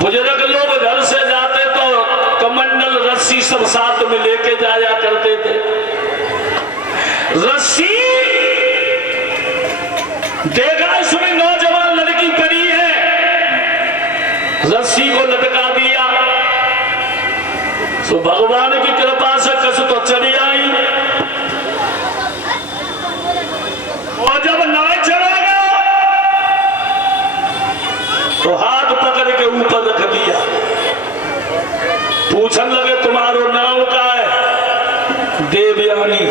बुजुर्ग लोग घर से जाते तो कमंडल रस्सी सब साथ में लेके जाया करते थे। रस्सी देखा इसमें नौजवान लड़की पड़ी है, रस्सी को लटका दिया तो भगवान की कृपा से कस तो चली आई। और जब नाव चला गया तो हाथ पकड़ के ऊपर रख दिया। पूछने लगे तुम्हारो नाम क्या है? देवयानी।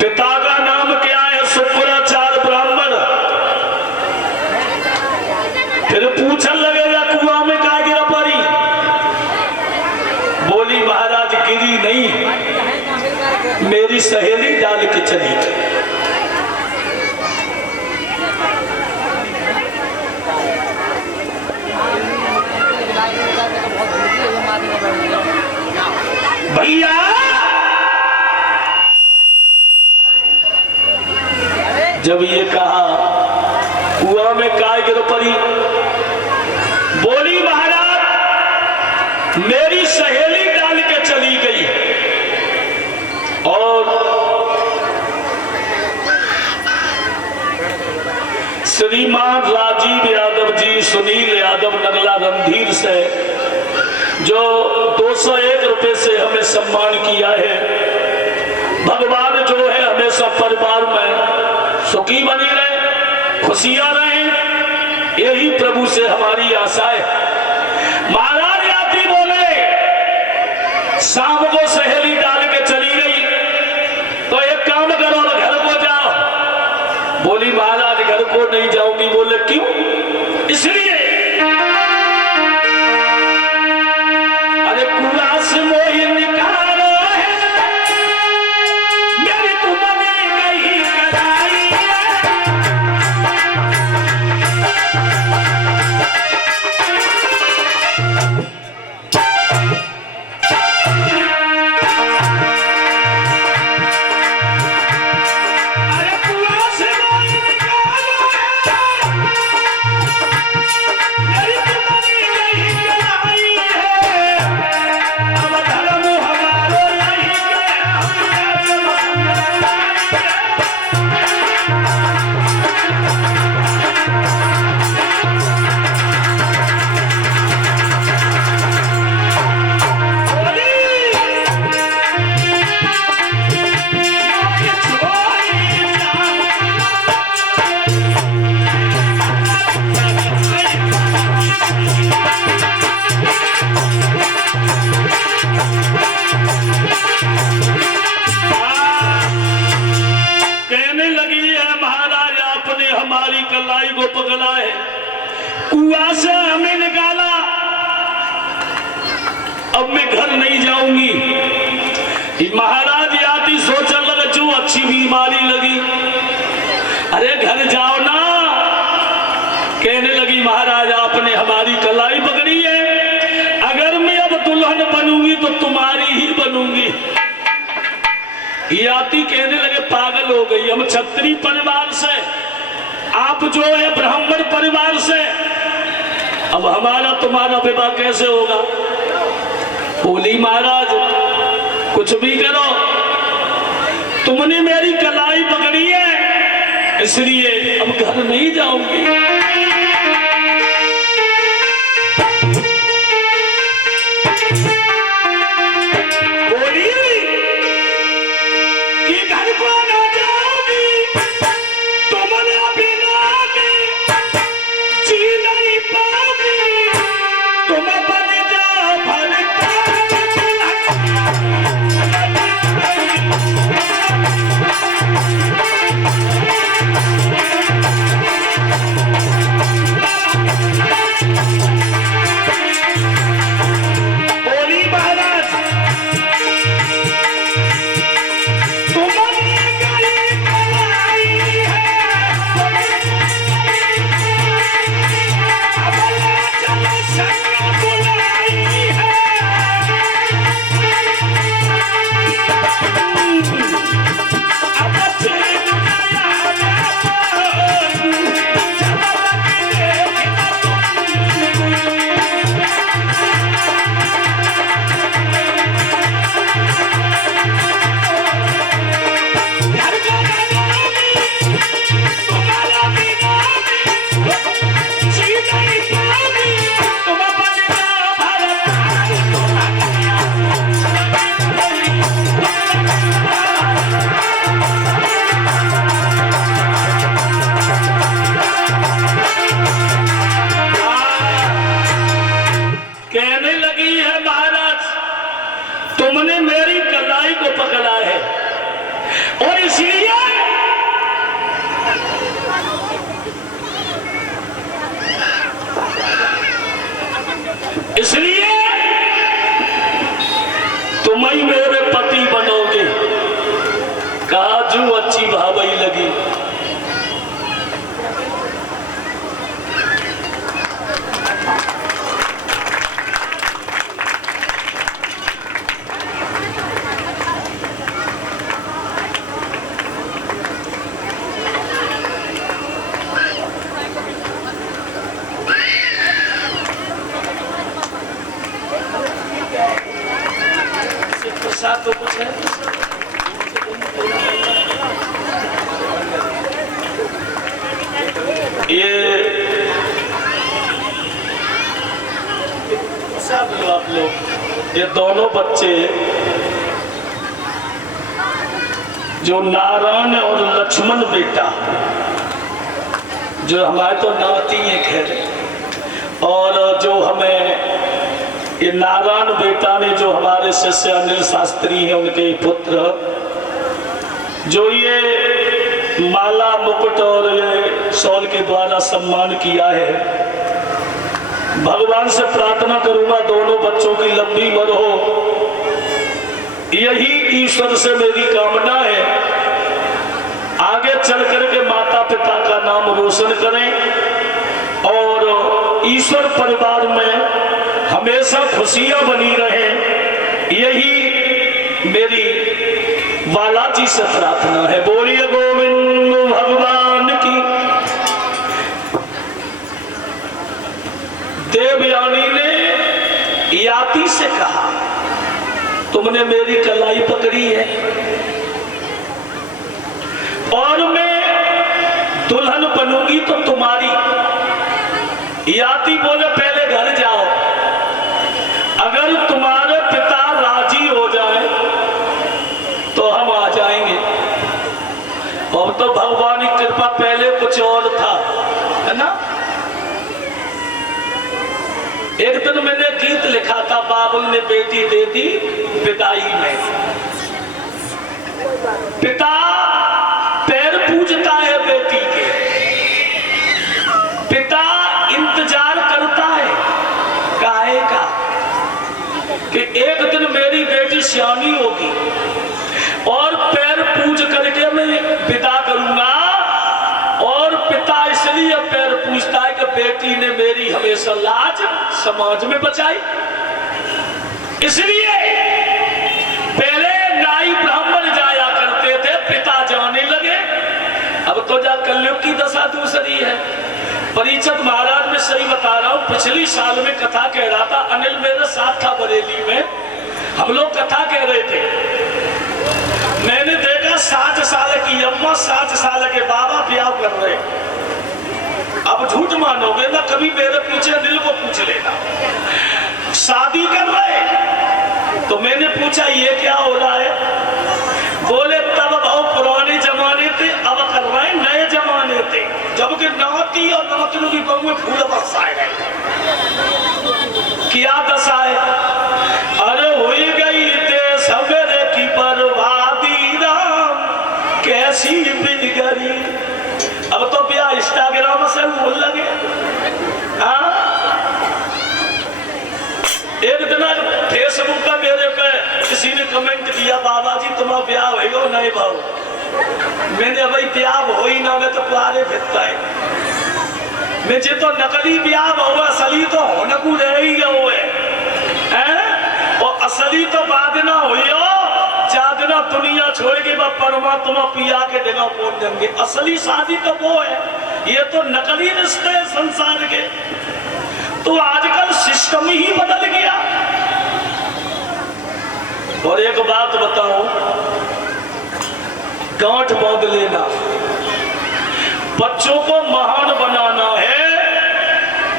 पिता का नाम क्या है? शुक्राचार्य ब्राह्मण। फिर पूछने लगे या कुआं में क्या गिरा पड़ी? बोली महाराज गिरी नहीं, मेरी सहेली डाल के चली गई। भैया जब ये कहा कुआं में काय गिर पड़ी, बोली महाराज मेरी सहेली डाल के चली गई। और श्रीमान राजीव यादव जी, सुनील यादव नगला रणधीर से जो 201 रुपए से हमें सम्मान किया है, भगवान जो है हमेशा परिवार में सुखी बनी रहे, खुशियां रहे, यही प्रभु से हमारी आशा है। महाराज यात्री बोले शाम को सहेली डाल के चली गई तो एक काम करो घर को जाओ। बोली महाराज घर को नहीं जाऊंगी। बोले क्यों? इसलिए कुआं से हमें निकाला, अब मैं घर नहीं जाऊंगी। महाराज याती सोचने लगे जो अच्छी बीमारी लगी, अरे घर जाओ ना। कहने लगी महाराज आपने हमारी कलाई पकड़ी है, अगर मैं अब दुल्हन बनूंगी तो तुम्हारी ही बनूंगी। याती कहने लगे पागल हो गई, हम क्षत्रिय परिवार से, आप जो है ब्राह्मण परिवार से, अब हमारा तुम्हारा विवाह कैसे होगा? बोली महाराज कुछ भी करो, तुमने मेरी कलाई पकड़ी है इसलिए अब घर नहीं जाऊंगी। इसलिए तुम ही मेरे पति बनोगे। कहा जू अच्छी भावई लगी। तो कुछ है आप लोग, ये दोनों बच्चे जो नारायण और लक्ष्मण बेटा, जो हमारे तो नाती है खैर, और जो हमें ये नारायण बेटा ने जो हमारे शिष्य अनिल शास्त्री हैं उनके पुत्र, जो ये माला मुकुट और ये शॉल के द्वारा सम्मान किया है, भगवान से प्रार्थना करूंगा दोनों बच्चों की लंबी उम्र हो। यही ईश्वर से मेरी कामना है, आगे चल करके माता पिता का नाम रोशन करें और ईश्वर परिवार में हमेशा खुशियां बनी रहे। यही मेरी बालाजी से प्रार्थना है। बोलिए गोविंद भगवान की। देवयानी ने याति से कहा, तुमने मेरी कलाई पकड़ी है और मैं दुल्हन बनूंगी तो तुम्हारी। याति बोले पहले घर जाओ, अगर तुम्हारे पिता राजी हो जाए तो हम आ जाएंगे। और तो भगवान की कृपा, पहले कुछ और था, है ना। एक दिन मैंने गीत लिखा था, बाबुल ने बेटी दे दी विदाई में। पिता पैर पूजता है बेटी के, पिता इंतजार करता है काहे का कि एक दिन मेरी बेटी सियानी होगी और पैर पूज करके मैं विदा करूंगा। और पिता इसलिए पैर पूजता है कि बेटी ने मेरी हमेशा लाज समाज में बचाई। इसलिए पहले नाई ब्राह्मण जाया करते थे, पिता जाने लगे। अब तो जा कलयुग की दशा दूसरी है। परीक्षित महाराज में सही बता रहा हूँ, पिछली साल में कथा कह रहा था, अनिल मेरे साथ था बरेली में, हम लोग कथा कह रहे थे। मैंने देखा 60 साल की अम्मा 60 साल के बाबा ब्याह कर रहे। अब झूठ मानोगे ना, कभी मेरे पीछे अनिल को पूछ लेना, शादी कर रहे। तो मैंने पूछा ये क्या हो रहा है? बोले तब बहुत पुराने जमाने थे, अब कर रहे हैं नए जमाने थे, जबकि नाती और नातनों की बहू में फूल बरसाए गए। क्या दशा है? अरे हुई गई थे सवेरे की बर्बादी, राम कैसी बिगड़ी। अब तो ब्याह इंस्टाग्राम से बोल लगे। हाँ, एक दिन फेसबुक का मेरे पे किसी ने कमेंट किया, बाबा जी तुम्हारा ब्याह हो नहीं भाव। मैंने भाई ब्याह हो ही ना, मैं तो प्यारे फिरता है। मुझे तो नकली ब्याह हुआ, असली तो होने को रह ही गए हैं। और असली तो बाद ना हुई हो, जादना दुनिया छोड़ के बाद परमात्मा पिया के जगह पहुंच जाएंगे। असली शादी तो वो है, ये तो नकली रिश्ते हैं संसार के। तो आजकल सिस्टम ही बदल गया। और एक बात बताओ, गांठ बांध लेना, बच्चों को महान बनाना है,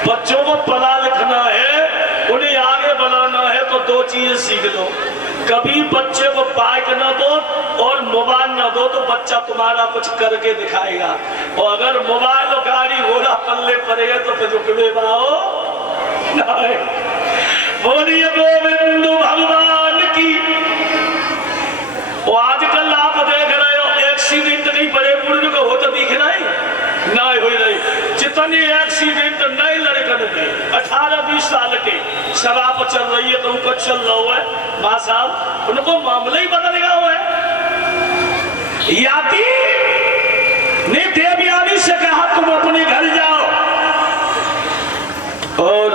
बच्चों को पढ़ा लिखना है, उन्हें आगे बढ़ाना है तो दो चीजें सीख लो। कभी बच्चे को बाइक ना दो और मोबाइल ना दो तो बच्चा तुम्हारा कुछ करके दिखाएगा। और अगर मोबाइल और गाड़ी घोड़ा पल्ले पड़ेगा तो फिर रुकवे बाओ नहीं। बोलिए गोविंद भगवान की। और आजकल आप देख रहे हो एक्सीडेंट नहीं बड़े बुजुर्ग को होता दिख रहा है नहीं हो रही। जितने एक्सीडेंट नए लड़कन में 18-20 साल के शराब चल रही है तो उनको चल रहा है मां साहब, उनको मामला ही बदल गया हुआ है। याती ने देवयानी से कहा तुम अपने घर जाओ और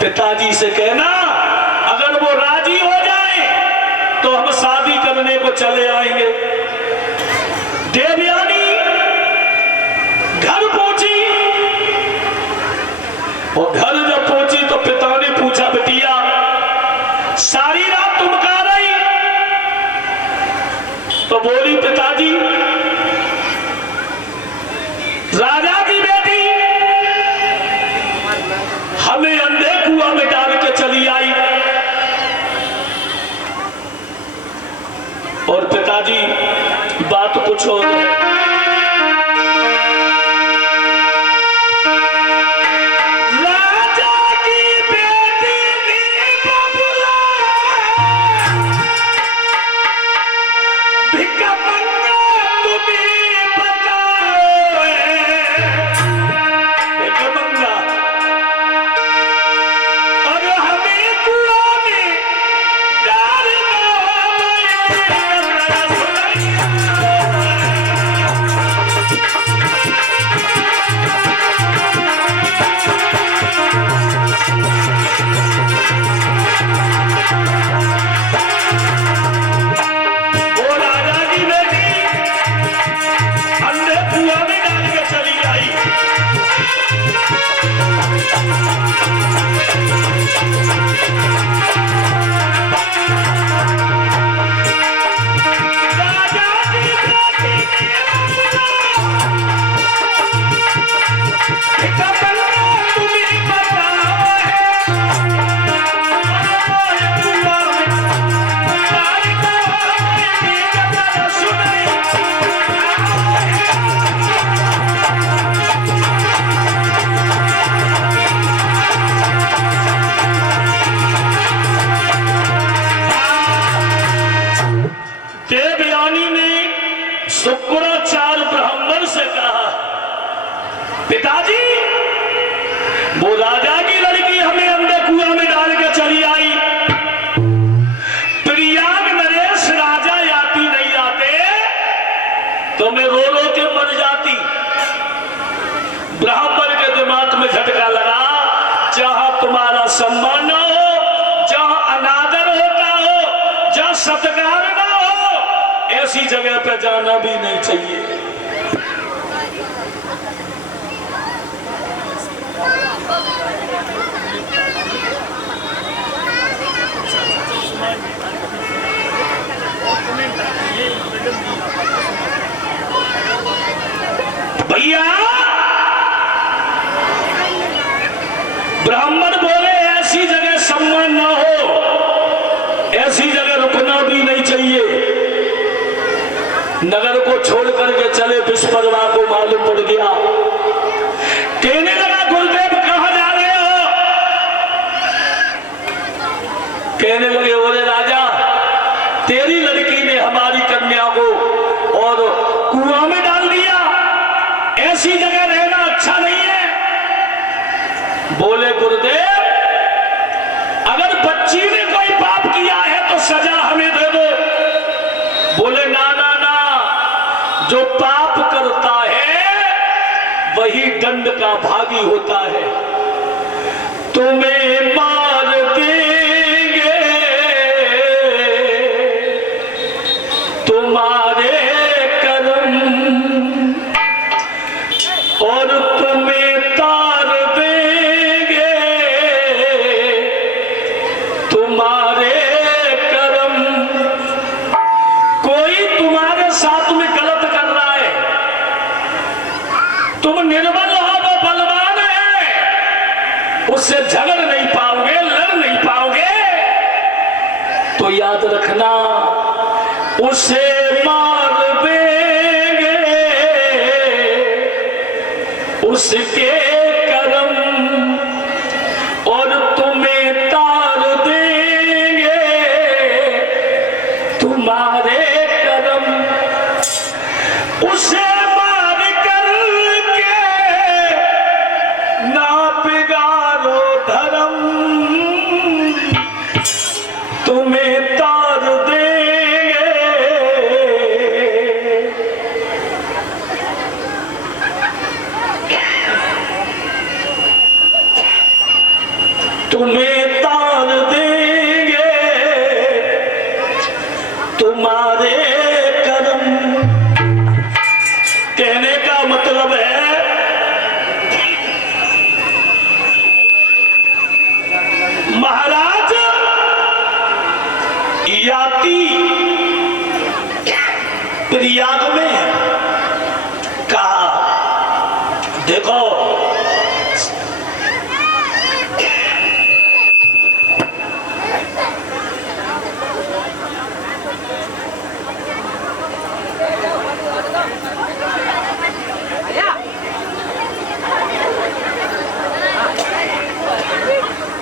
पिताजी से कहना अगर वो राजी हो जाए तो हम शादी करने को चले आएंगे। देवयानी घर पहुंची और घर जब पहुंची तो पिता ने पूछा बिटिया सारी रात तुम कहां रही? तो बोली पिताजी राजा की बेटी हमें अंधे कुआं में डाल के चली आई। और पिताजी बात कुछ और है। देवयानी ने शुक्राचार्य ब्राह्मण से कहा पिताजी वो राजा की लड़की हमें अंधे कुआं में डाल के चली आई। प्रयाग नरेश राजा याती नहीं आते तो मैं रो रो के मर जाती। ब्राह्मण के दिमाग में झटका लगा जहां तुम्हारा सम्मान न हो, जहां अनादर होता हो, जहां सत्कार न हो, ऐसी जगह पे जाना भी नहीं चाहिए। भैया ब्राह्मण बोले ऐसी जगह सम्मान ना हो, ऐसी जगह रुकना भी नहीं चाहिए। नगर को छोड़ करके चले। विश्वकर्मा को मालूम पड़ गया। कहने लगा गुरुदेव कहां जा रहे हो? कहने लगे बोले राजा तेरी लड़की ने हमारी कन्या को और कुआं में डाल दिया, ऐसी जगह रहना अच्छा नहीं है। बोले गुरुदेव अगर बच्ची ने कोई पाप किया है तो सजा हमें दे दो। बोले ना ना ना, जो पाप करता है वही दंड का भागी होता है। तुम्हें मार देंगे तुम्हारे कर्म और तुम्हें तार देंगे तुम्हारे कर्म। कोई तुम्हारे साथ में गलत कर रहा है, तुम निर्बल हो, वो बलवान है, उससे झगड़ नहीं पाओगे, लड़ नहीं पाओगे, तो याद रखना उसे मार देंगे उसके कर्म और तुम्हें तार देंगे तुम्हारे कर्म। उसे मार करके ना बिगाड़ो धर्म। तुम्हें तार देंगे तुम्हारे कदम। कहने का मतलब है महाराज याति प्रयाग में है,